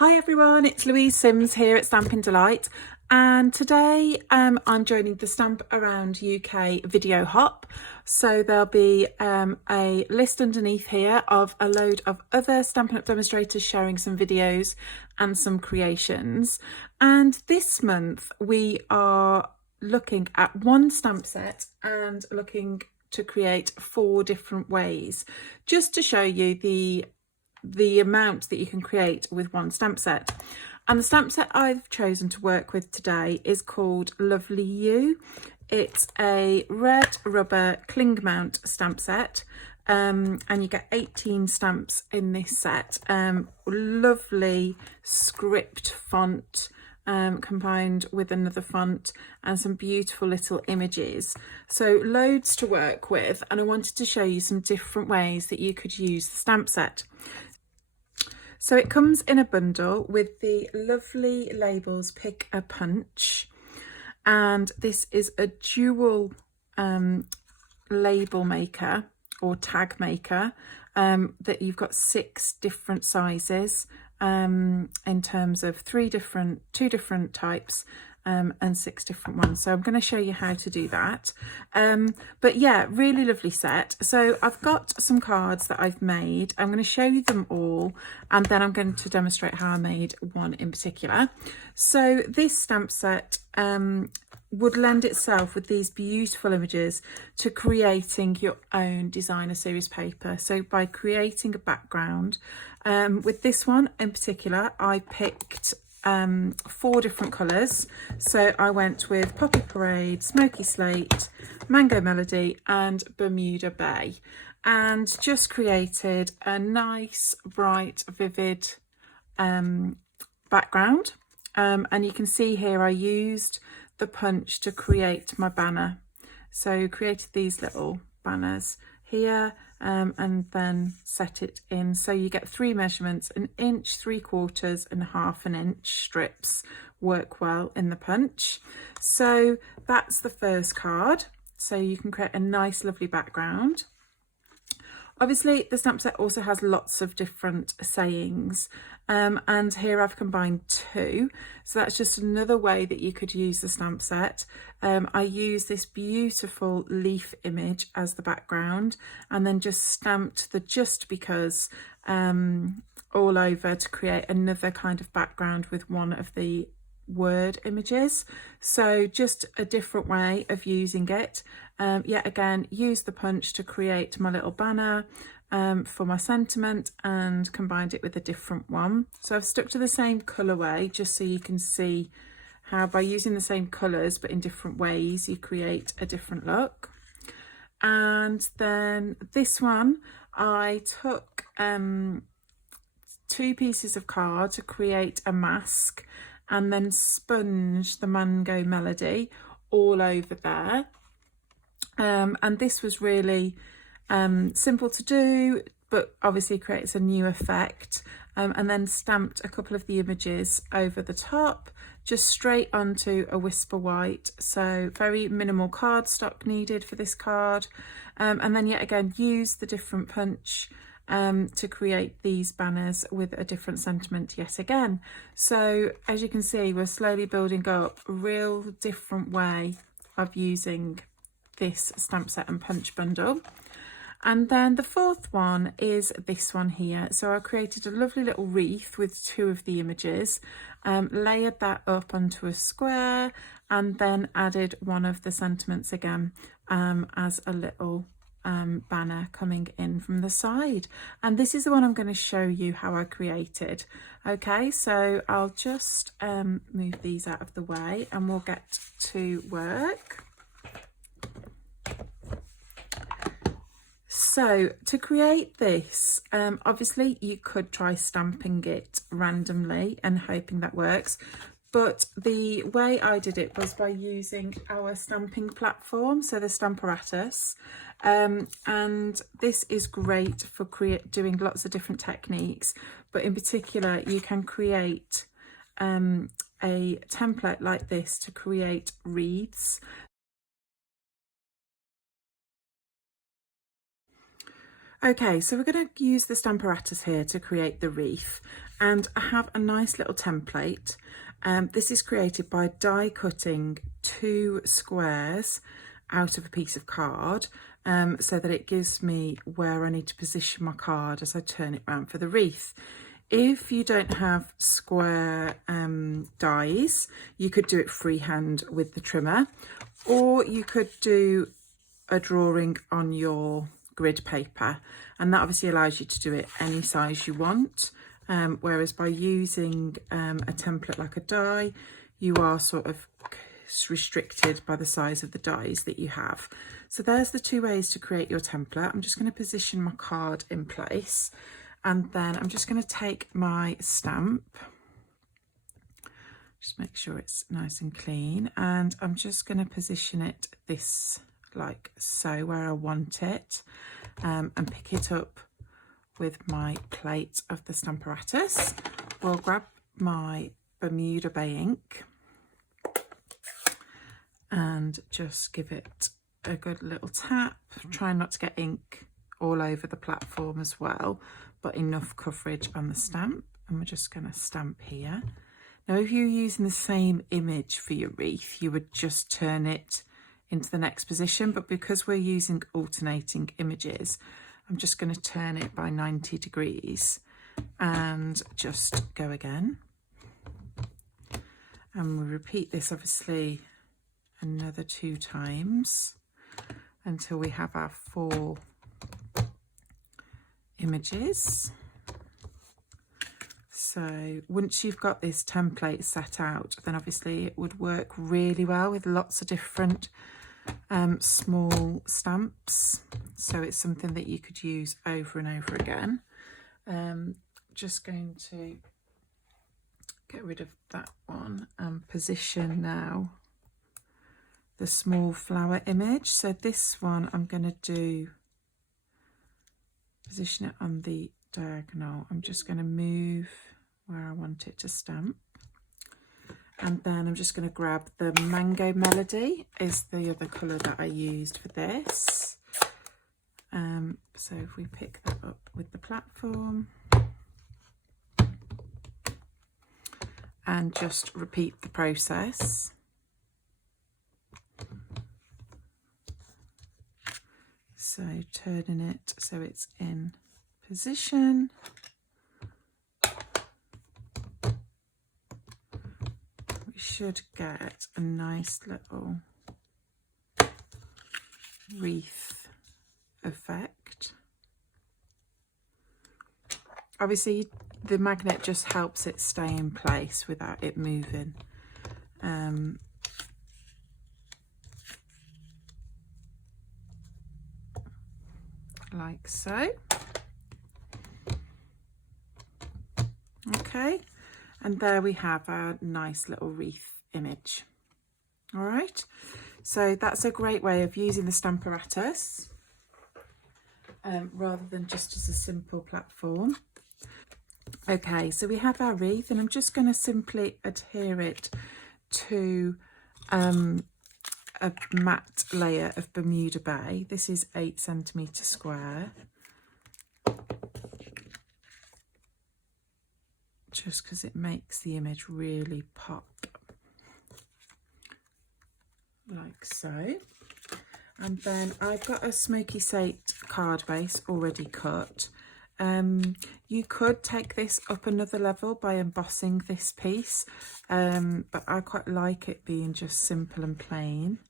Hi everyone, it's Louise Sims here at Stampin' Delight, and today I'm joining the Stamp Around UK video hop. So there'll be a list underneath here of a load of other Stampin' Up demonstrators sharing some videos and some creations. And this month we are looking at one stamp set and looking to create 4 different ways, just to show you the amount that you can create with one stamp set. And the stamp set I've chosen to work with today is called Lovely You. It's a red rubber cling mount stamp set, and you get 18 stamps in this set. Lovely script font combined with another font and some beautiful little images, so loads to work with. And I wanted to show you some different ways that you could use the stamp set. So it comes in a bundle with the lovely labels Pick a Punch, and this is a dual label maker or tag maker that you've got 6 different sizes in terms of 2 different types and 6 different ones. So I'm going to show you how to do that. But yeah, really lovely set. So I've got some cards that I've made. I'm going to show you them all, and then I'm going to demonstrate how I made one in particular. So this stamp set would lend itself with these beautiful images to creating your own designer series paper. So by creating a background, with this one in particular, I picked 4 different colours. So I went with Poppy Parade, Smoky Slate, Mango Melody and Bermuda Bay, and just created a nice bright vivid background. And you can see here I used the punch to create my banner. So created these little banners here, and then set it in. So you get 3 measurements, 1 inch, 3/4 and 1/2 inch strips work well in the punch. So that's the first card. So you can create a nice lovely background. Obviously the stamp set also has lots of different sayings, and here I've combined 2. So that's just another way that you could use the stamp set. I use this beautiful leaf image as the background, and then just stamped the just because all over to create another kind of background with one of the word images. So just a different way of using it. Yet again, use the punch to create my little banner for my sentiment, and combined it with a different one. So I've stuck to the same colourway just so you can see how by using the same colours but in different ways you create a different look. And then this one, I took 2 pieces of card to create a mask, and then sponge the Mango Melody all over there. And this was really simple to do, but obviously creates a new effect. And then stamped a couple of the images over the top, just straight onto a Whisper White. So very minimal cardstock needed for this card. And then yet again, use the different punch to create these banners with a different sentiment yet again. So as you can see, we're slowly building up a real different way of using this stamp set and punch bundle. And then the 4th one is this one here. So I created a lovely little wreath with 2 of the images, layered that up onto a square, and then added one of the sentiments again as a little banner coming in from the side. And this is the one I'm going to show you how I created. Okay, so I'll just move these out of the way and we'll get to work. So to create this, obviously you could try stamping it randomly and hoping that works, but the way I did it was by using our stamping platform, so the Stamparatus, and this is great for doing lots of different techniques, but in particular you can create a template like this to create wreaths. Okay, so we're going to use the Stamparatus here to create the wreath, and I have a nice little template. This is created by die cutting 2 squares out of a piece of card, so that it gives me where I need to position my card as I turn it around for the wreath. If you don't have square dies, you could do it freehand with the trimmer, or you could do a drawing on your grid paper, and that obviously allows you to do it any size you want, whereas by using a template like a die, you are sort of restricted by the size of the dies that you have. So there's the 2 ways to create your template. I'm just going to position my card in place, and then I'm just going to take my stamp, just make sure it's nice and clean, and I'm just going to position it this like so where I want it, and pick it up with my plate of the Stamparatus. We'll grab my Bermuda Bay ink and just give it a good little tap. Try not to get ink all over the platform as well, but enough coverage on the stamp. And we're just going to stamp here. Now, if you're using the same image for your wreath, you would just turn it into the next position, but because we're using alternating images, I'm just going to turn it by 90 degrees and just go again. And we repeat this obviously another 2 times until we have our 4 images. So once you've got this template set out, then obviously it would work really well with lots of different small stamps. So it's something that you could use over and over again. Just going to get rid of that one and position now the small flower image. So this one I'm going to do, position it on the diagonal. I'm just going to move where I want it to stamp. And then I'm just going to grab the Mango Melody, is the other colour that I used for this. So if we pick that up with the platform and just repeat the process. So turning it so it's in position. We should get a nice little wreath effect. Obviously the magnet just helps it stay in place without it moving. Like so. Okay, and there we have our nice little wreath image. All right, so that's a great way of using the Stamparatus rather than just as a simple platform. Okay, so we have our wreath, and I'm just going to simply adhere it to a matte layer of Bermuda Bay. This is 8 centimetre square. Just because it makes the image really pop. Like so. And then I've got a smoky slate card base already cut. You could take this up another level by embossing this piece, but I quite like it being just simple and plain.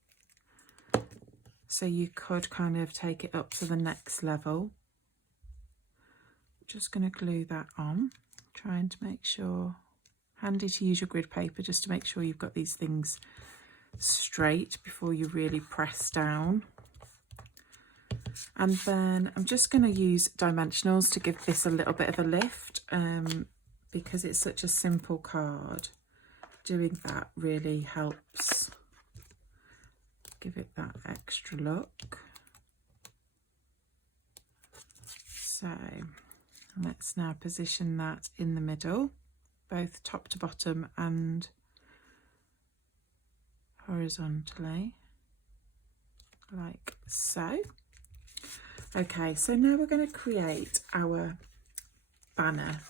So you could kind of take it up to the next level. Just going to glue that on, trying to make sure, handy to use your grid paper just to make sure you've got these things straight before you really press down. And then I'm just going to use dimensionals to give this a little bit of a lift, because it's such a simple card. Doing that really helps give it that extra look. So let's now position that in the middle, both top to bottom and horizontally, like so. Okay, so now we're going to create our banner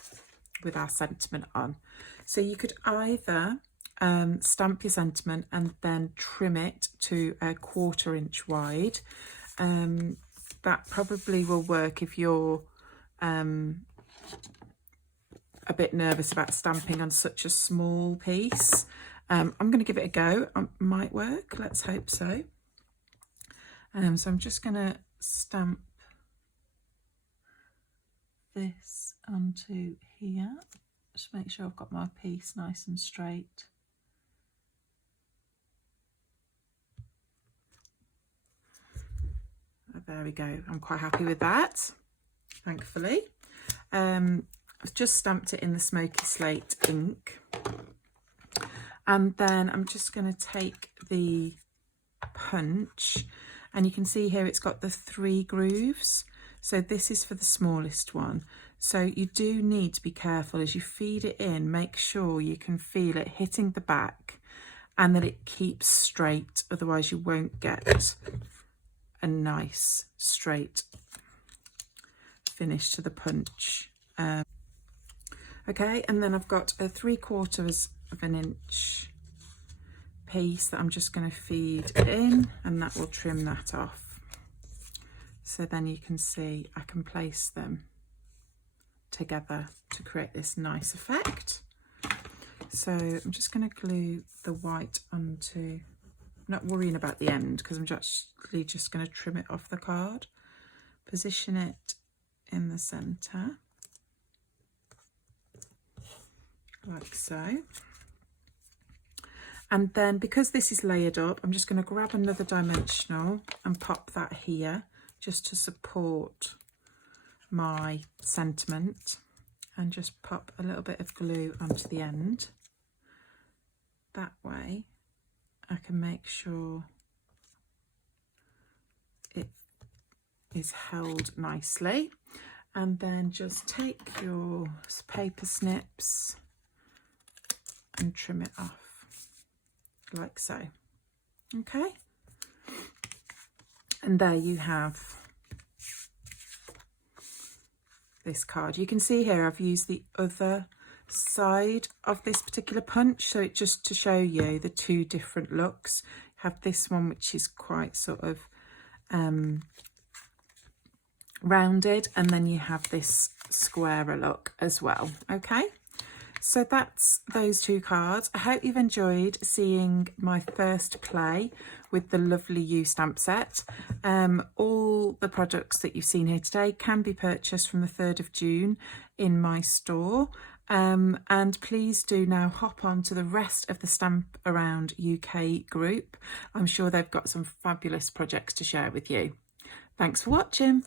with our sentiment on. So you could either stamp your sentiment and then trim it to 1/4 inch wide. That probably will work if you're a bit nervous about stamping on such a small piece. I'm going to give it a go. It might work. Let's hope so. So I'm just going to stamp this onto here. Just make sure I've got my piece nice and straight. Oh, there we go. I'm quite happy with that, thankfully. I've just stamped it in the smoky slate ink. And then I'm just going to take the punch, and you can see here it's got the 3 grooves. So this is for the smallest one. So you do need to be careful as you feed it in, make sure you can feel it hitting the back and that it keeps straight, otherwise you won't get a nice straight finish to the punch. Okay, and then I've got a 3/4 of an inch piece that I'm just going to feed in, and that will trim that off. So then you can see I can place them together to create this nice effect. So I'm just going to glue the white onto, not worrying about the end because I'm actually just going to trim it off the card. Position it in the centre, like so. And then because this is layered up, I'm just going to grab another dimensional and pop that here just to support my sentiment, and just pop a little bit of glue onto the end. That way I can make sure it is held nicely. And then just take your paper snips and trim it off like so. Okay, and there you have this card. You can see here I've used the other side of this particular punch, so it just to show you the 2 different looks. You have this one which is quite sort of rounded, and then you have this squarer look as well. Okay, so that's those 2 cards. I hope you've enjoyed seeing my first play with the lovely U stamp set. All the products that you've seen here today can be purchased from the 3rd of June in my store. And please do now hop on to the rest of the Stamp Around UK group. I'm sure they've got some fabulous projects to share with you. Thanks for watching.